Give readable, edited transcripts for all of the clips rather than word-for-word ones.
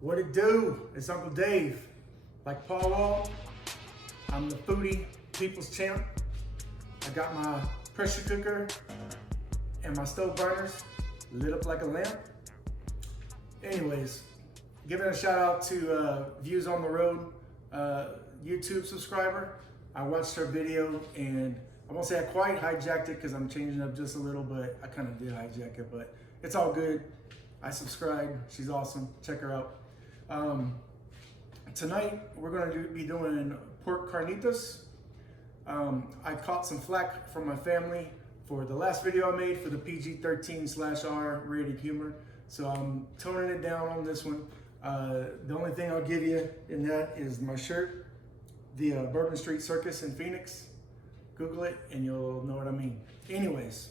What it do? It's Uncle Dave. Like Paul Wall, I'm the Foodi People's Champ. I got my pressure cooker and my stove burners lit up like a lamp. Anyways, giving a shout out to Views on the Road YouTube subscriber. I watched her video and I won't say I quite hijacked it because I'm changing up just a little, but I kind of did hijack it, but it's all good. I subscribed. She's awesome. Check her out. Tonight we're going to be doing pork carnitas. I caught some flack from my family for the last video I made for the PG-13/R rated humor, so I'm toning it down on this one. The only thing I'll give you in that is my shirt, the Bourbon Street Circus in Phoenix. Google it and you'll know what I mean. Anyways,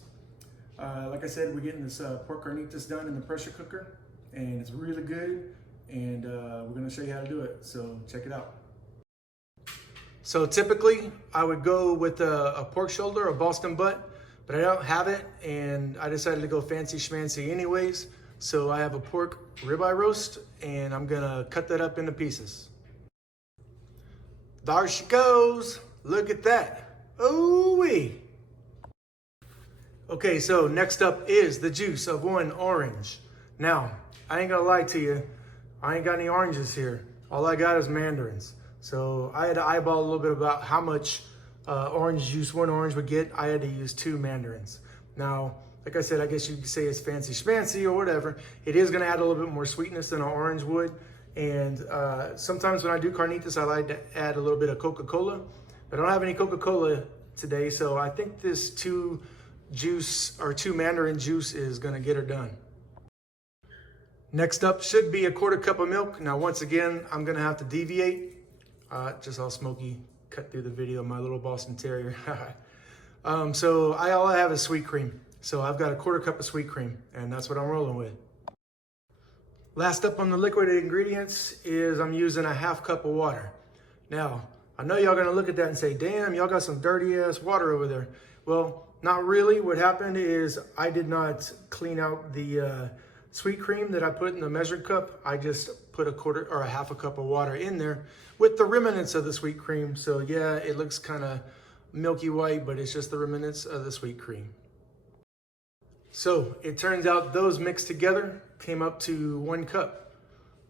like I said, we're getting this pork carnitas done in the pressure cooker, and it's really good, and we're gonna show you how to do it, so check it out. So typically I would go with a pork shoulder, a Boston butt, but I don't have it, and I decided to go fancy schmancy anyways. So I have a pork ribeye roast, and I'm gonna cut that up into pieces. There she goes. Look at that. Ooh-wee. Okay, so next up is the juice of one orange. Now, I ain't gonna lie to you, I ain't got any oranges here. All I got is mandarins. So I had to eyeball a little bit about how much orange juice one orange would get. I had to use 2 mandarins. Now, like I said, I guess you could say it's fancy schmancy or whatever. It is gonna add a little bit more sweetness than an orange would. And sometimes when I do carnitas, I like to add a little bit of Coca-Cola. I don't have any Coca-Cola today, so I think this 2 mandarin juice is gonna get her done. Next up should be a 1/4 cup of milk. Now, once again, I'm gonna have to deviate. Just all smoky, cut through the video, my little Boston Terrier. So all I have is sweet cream. So I've got a 1/4 cup of sweet cream, and that's what I'm rolling with. Last up on the liquid ingredients is I'm using a 1/2 cup of water. Now, I know y'all gonna look at that and say, damn, y'all got some dirty ass water over there. Well, not really. What happened is I did not clean out the sweet cream that I put in the measured cup. I just put a 1/4 or a 1/2 cup of water in there with the remnants of the sweet cream. So yeah, it looks kind of milky white, but it's just the remnants of the sweet cream. So it turns out those mixed together came up to 1 cup.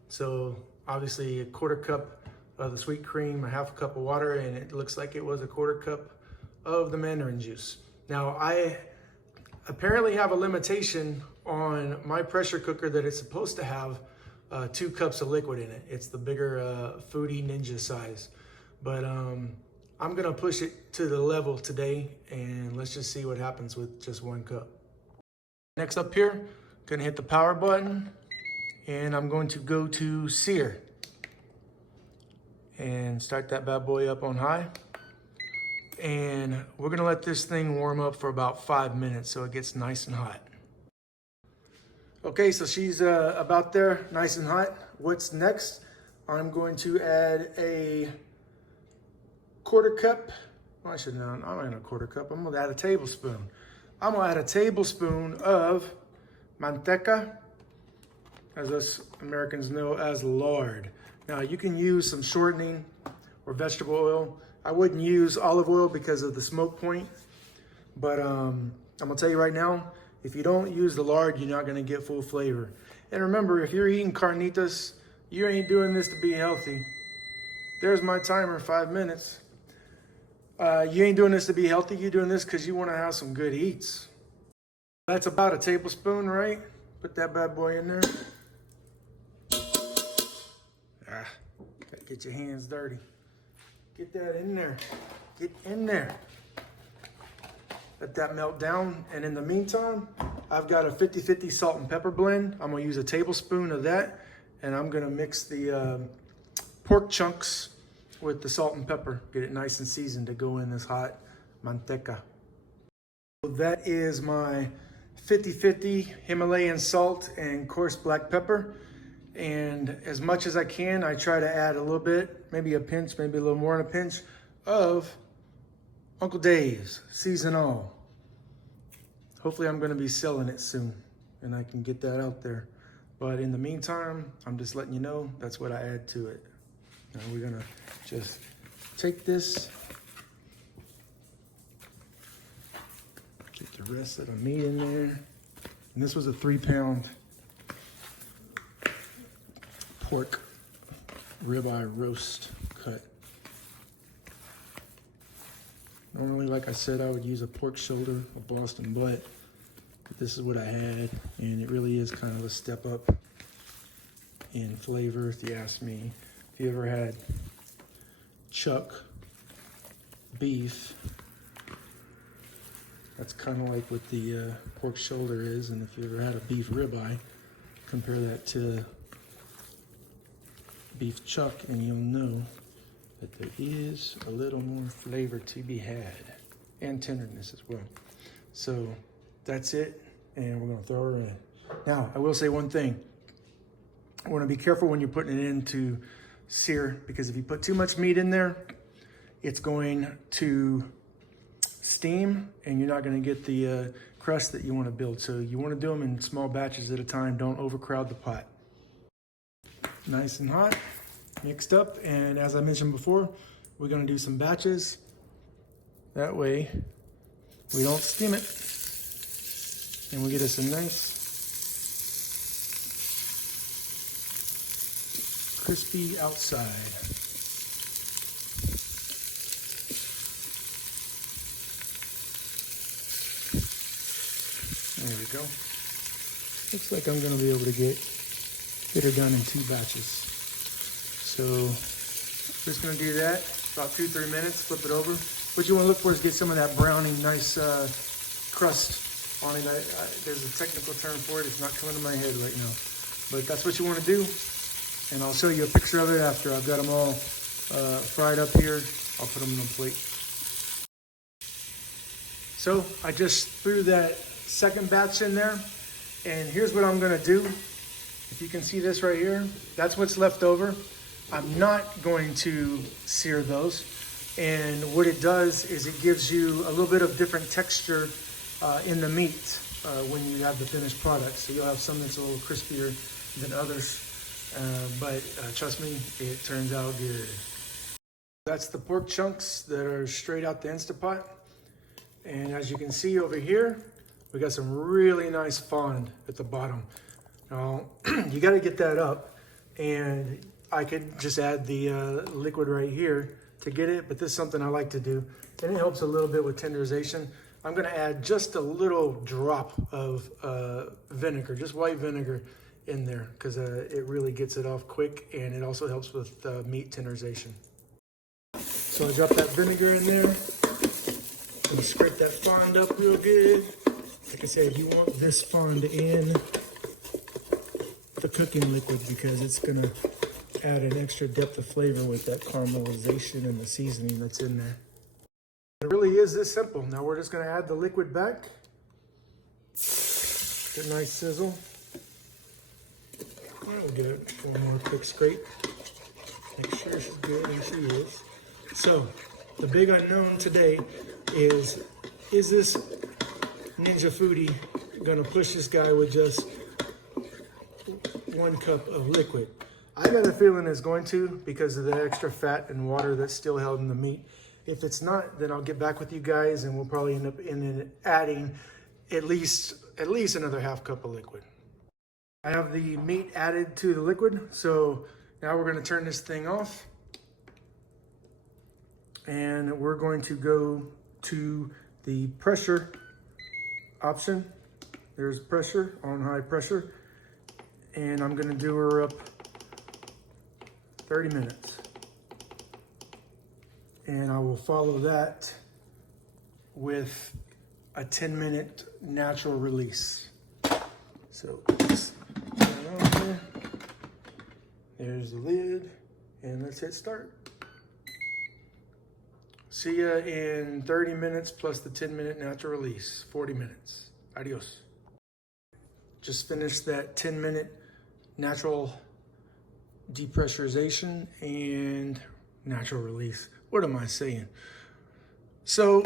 So obviously a 1/4 cup of the sweet cream, a 1/2 cup of water, and it looks like it was a 1/4 cup of the mandarin juice. Now I apparently have a limitation on my pressure cooker that it's supposed to have 2 cups of liquid in it. It's the bigger Foodi Ninja size. But I'm gonna push it to the level today, and let's just see what happens with just 1 cup. Next up here, gonna hit the power button, and I'm going to go to sear. And start that bad boy up on high. And we're gonna let this thing warm up for about 5 minutes so it gets nice and hot. Okay, so she's about there, nice and hot. What's next? I'm going to add a 1/4 cup. Well, I should know, I'm not in a 1/4 cup. I'm gonna add a tablespoon. I'm gonna add a tablespoon of manteca, as us Americans know as lard. Now, you can use some shortening or vegetable oil. I wouldn't use olive oil because of the smoke point, but I'm gonna tell you right now, if you don't use the lard, you're not gonna get full flavor. And remember, if you're eating carnitas, you ain't doing this to be healthy. There's my timer, 5 minutes. You ain't doing this to be healthy, you're doing this because you wanna have some good eats. That's about a tablespoon, right? Put that bad boy in there. Gotta get your hands dirty. Get that in there. Get in there. Let that melt down. And in the meantime, I've got a 50-50 salt and pepper blend. I'm gonna use a tablespoon of that, and I'm gonna mix the pork chunks with the salt and pepper. Get it nice and seasoned to go in this hot manteca. So that is my 50-50 Himalayan salt and coarse black pepper. And as much as I can, I try to add a little bit, maybe a pinch, maybe a little more than a pinch of Uncle Dave's Season All. Hopefully I'm gonna be selling it soon and I can get that out there. But in the meantime, I'm just letting you know that's what I add to it. Now we're gonna just take this, get the rest of the meat in there. And this was a 3-pound pork ribeye roast cut. Normally, like I said, I would use a pork shoulder, a Boston butt. But this is what I had, and it really is kind of a step up in flavor, if you ask me. If you ever had chuck beef, that's kind of like what the pork shoulder is. And if you ever had a beef ribeye, compare that to beef chuck, and you'll know that there is a little more flavor to be had, and tenderness as well. So that's it, and we're gonna throw her in. Now, I will say one thing. I wanna be careful when you're putting it into sear, because if you put too much meat in there, it's going to steam, and you're not gonna get the crust that you wanna build. So you wanna do them in small batches at a time. Don't overcrowd the pot. Nice and hot, mixed up, and as I mentioned before, we're gonna do some batches. That way, we don't steam it, and we get us a nice, crispy outside. There we go. Looks like I'm gonna be able to get her done in 2 batches. So just gonna do that, about 2-3 minutes, flip it over. What you wanna look for is get some of that browning, nice crust on it. There's a technical term for it, it's not coming to my head right now. But that's what you wanna do. And I'll show you a picture of it after I've got them all fried up here. I'll put them on a plate. So I just threw that second batch in there, and here's what I'm gonna do. If you can see this right here, that's what's left over. I'm not going to sear those. And what it does is it gives you a little bit of different texture in the meat when you have the finished product. So you'll have some that's a little crispier than others. But trust me, it turns out good. That's the pork chunks that are straight out the Instapot. And as you can see over here, we got some really nice fond at the bottom. Now, you got to get that up, and I could just add the liquid right here to get it, but this is something I like to do, and it helps a little bit with tenderization. I'm going to add just a little drop of vinegar, just white vinegar in there, because it really gets it off quick, and it also helps with meat tenderization. So I drop that vinegar in there, and scrape that fond up real good. Like I said, you want this fond in the cooking liquid, because it's gonna add an extra depth of flavor with that caramelization and the seasoning that's in there. It really is this simple. Now we're just gonna add the liquid back. Get a nice sizzle. I'll get it one more quick scrape. Make sure she's good, and she is. So the big unknown today is this Ninja Foodi gonna push this guy with just 1 cup of liquid? I got a feeling it's going to, because of the extra fat and water that's still held in the meat. If it's not, then I'll get back with you guys, and we'll probably end up adding at least another ½ cup of liquid. I have the meat added to the liquid, so now we're gonna turn this thing off, and we're going to go to the pressure option. There's pressure, on high pressure, and I'm gonna do her up 30 minutes. And I will follow that with a 10-minute natural release. So just turn it on there. There's the lid, and let's hit start. See ya in 30 minutes plus the 10-minute natural release, 40 minutes. Adios. Just finished that 10-minute natural depressurization and natural release. What am I saying? So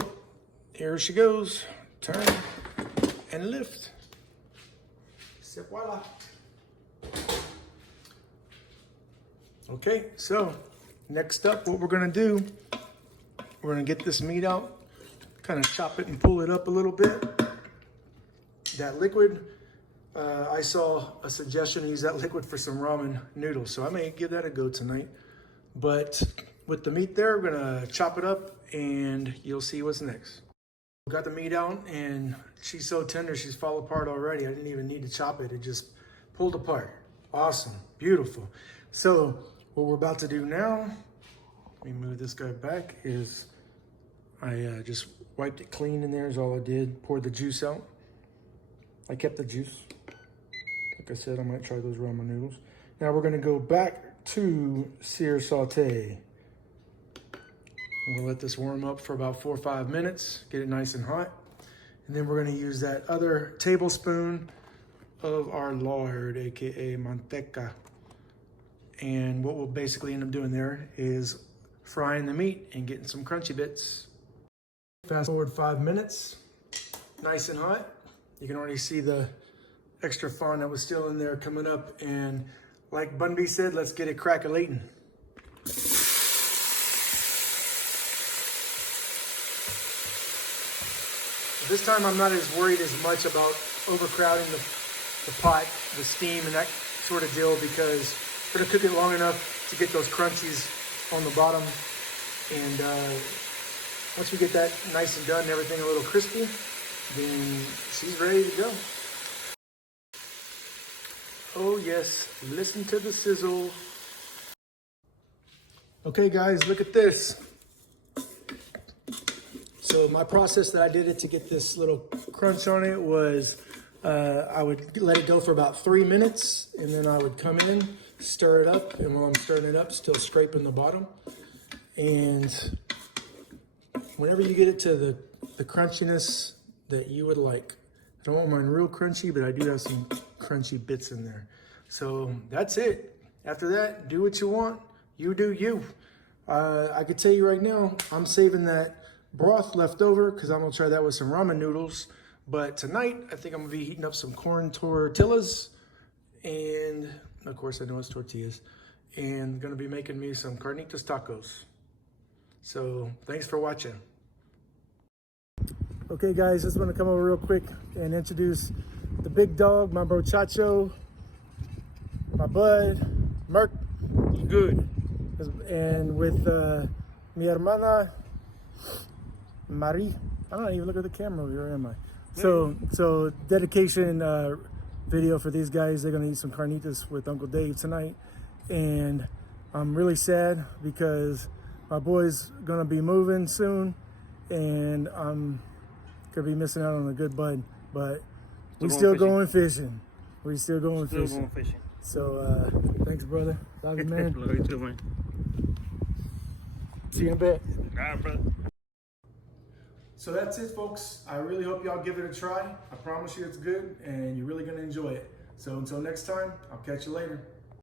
here she goes. Turn and lift. C'est voila. Okay, so next up, what we're gonna do, we're gonna get this meat out, kind of chop it and pull it up a little bit. That liquid, I saw a suggestion to use that liquid for some ramen noodles, so I may give that a go tonight. But with the meat there, we're gonna chop it up and you'll see what's next. Got the meat out and she's so tender, she's fall apart already. I didn't even need to chop it, it just pulled apart. Awesome, beautiful. So what we're about to do now, let me move this guy back, is I just wiped it clean in there is all I did. Poured the juice out. I kept the juice. Like I said, I might try those ramen noodles. Now we're gonna go back to sear saute. I'm gonna let this warm up for about 4 or 5 minutes, get it nice and hot. And then we're gonna use that other tablespoon of our lard, AKA manteca. And what we'll basically end up doing there is frying the meat and getting some crunchy bits. Fast forward 5 minutes, nice and hot. You can already see the extra fond that was still in there coming up. And like Bun B said, let's get it crack-a-latin'. This time I'm not as worried as much about overcrowding the pot, the steam and that sort of deal, because we're gonna cook it long enough to get those crunchies on the bottom. And once we get that nice and done and everything a little crispy, then she's ready to go. Oh yes, listen to the sizzle. Okay guys, look at this. So my process that I did it to get this little crunch on it was I would let it go for about 3 minutes, and then I would come in, stir it up, and while I'm stirring it up, still scraping the bottom. And whenever you get it to the crunchiness that you would like, I don't want mine real crunchy, but I do have some crunchy bits in there. So that's it. After that, do what you want. You do you. I could tell you right now, I'm saving that broth left over because I'm gonna try that with some ramen noodles. But tonight, I think I'm gonna be heating up some corn tortillas, and of course I know it's tortillas, and gonna be making me some carnitas tacos. So thanks for watching. Okay guys, just want to come over real quick and introduce the big dog, my bro Chacho, my bud, Merc. Good. And with mi hermana, Marie. I don't even look at the camera, where am I? So dedication video for these guys. They're gonna eat some carnitas with Uncle Dave tonight. And I'm really sad because my boy's gonna be moving soon and I'm gonna be missing out on a good bud, but we still going fishing. We still going fishing. So thanks brother. Love you, man. Love you too, man. See you in a bit. All right, brother. So that's it, folks. I really hope y'all give it a try. I promise you it's good and you're really gonna enjoy it. So until next time, I'll catch you later.